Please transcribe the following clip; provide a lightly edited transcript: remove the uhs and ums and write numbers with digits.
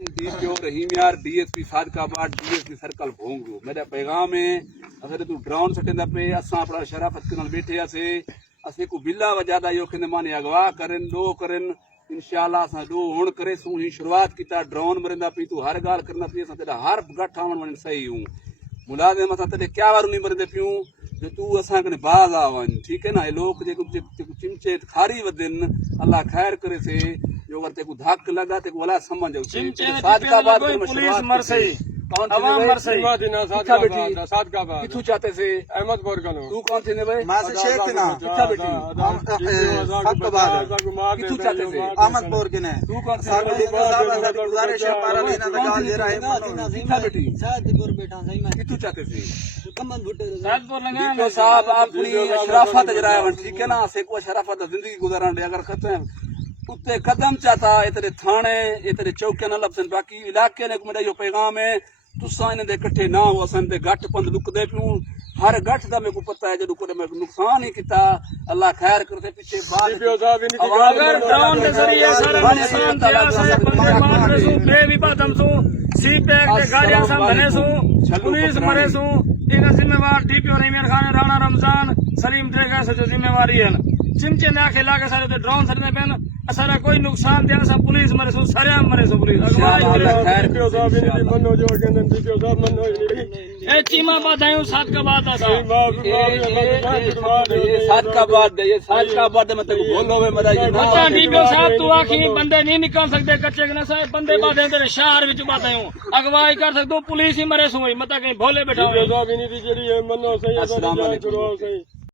DPO रहीम यार DSP Sadiqabad DSP circle भोंगू मेरा पैगाम है अगर तू ड्रोन सटेंदा पे असा अपना शराफत के नाल बैठे असे असे को बिल्ला वजादा यो कहंदे माने अगवा करन दो करन इंशाल्लाह असा दो हुण करे सू ही शुरुआत कीता ड्रोन मरिंदा पी तू हर गाल करना पी असा तेरा हर गठ आवन वन सही हूं मुलाजिम असा तेरे क्या वारू नहीं मरिंदे पियूं जो तू असा कने बाज आवन ठीक है ना ये लोग जेको चिमचे खारी वदन अल्लाह खैर करे से जो अगर तेको धक लगा तेको वाला समझ सादकाबाद पुलिस मर सही कौन अवाम मर सही सादकाबाद किथु चाहते से अहमदपुर का तू कौन थे ने भाई मां से शेख थे ना किथा बेटी सादकाबाद किथु चाहते से अहमदपुर के ने तू कौन थे साडे साहब गुजारिश है पारा लेना दा गाल जे रहे किथा बेटी सादपुर बैठा सही मैं किथु चाहते से कमन भुट्टे सादपुर लगा तो साहब अपनी शराफत जरावन ठीक है ना से को शराफत जिंदगी गुजारन दे अगर खत्म उत्ते कदम चाहता इतने थाने इतने चौके न लपसन बाकी इलाके ने मेरा यो पैगाम है तुसा इन दे कट्ठे ना हो असन दे गठ पंद लुकदे पियूं हर गठ दा मेरे को पता है जदों कोई मैं नुकसान ही कीता अल्लाह खैर करते पीछे बाद अगर ड्रोन के जरिए सारा नुकसान दिया से बंदे मार रहे सु बेविपा दम सु सी पैक के गाड़ियां सब बने सु पुलिस मरे सु इन जिम्मेवार डीपीओ रहीम खान राणा रमजान सलीम देगा से जो जिम्मेवारी है चिमचे ना खेला के सारे ते ड्रोन सर में पेन सारा कोई नुकसान दिया सब पुलिस मरे सु सारे मरे सु पुलिस खैर डीपीओ साहब इनी मनो जो कहंदे डीपीओ साहब मनो ए चीमा बाधायूं सादकाबाद दा ये सादकाबाद में तेको बोलो वे मेरा ये पता डीपीओ साहब तू आखी बंदे नहीं निकल सकते कच्चे के ना साहब बंदे बाधे तेरे शहर विच बाधायूं अगवाई कर सकदो पुलिस ही मरे सु मता कहीं भोले बैठा अस्सलाम वालेकुम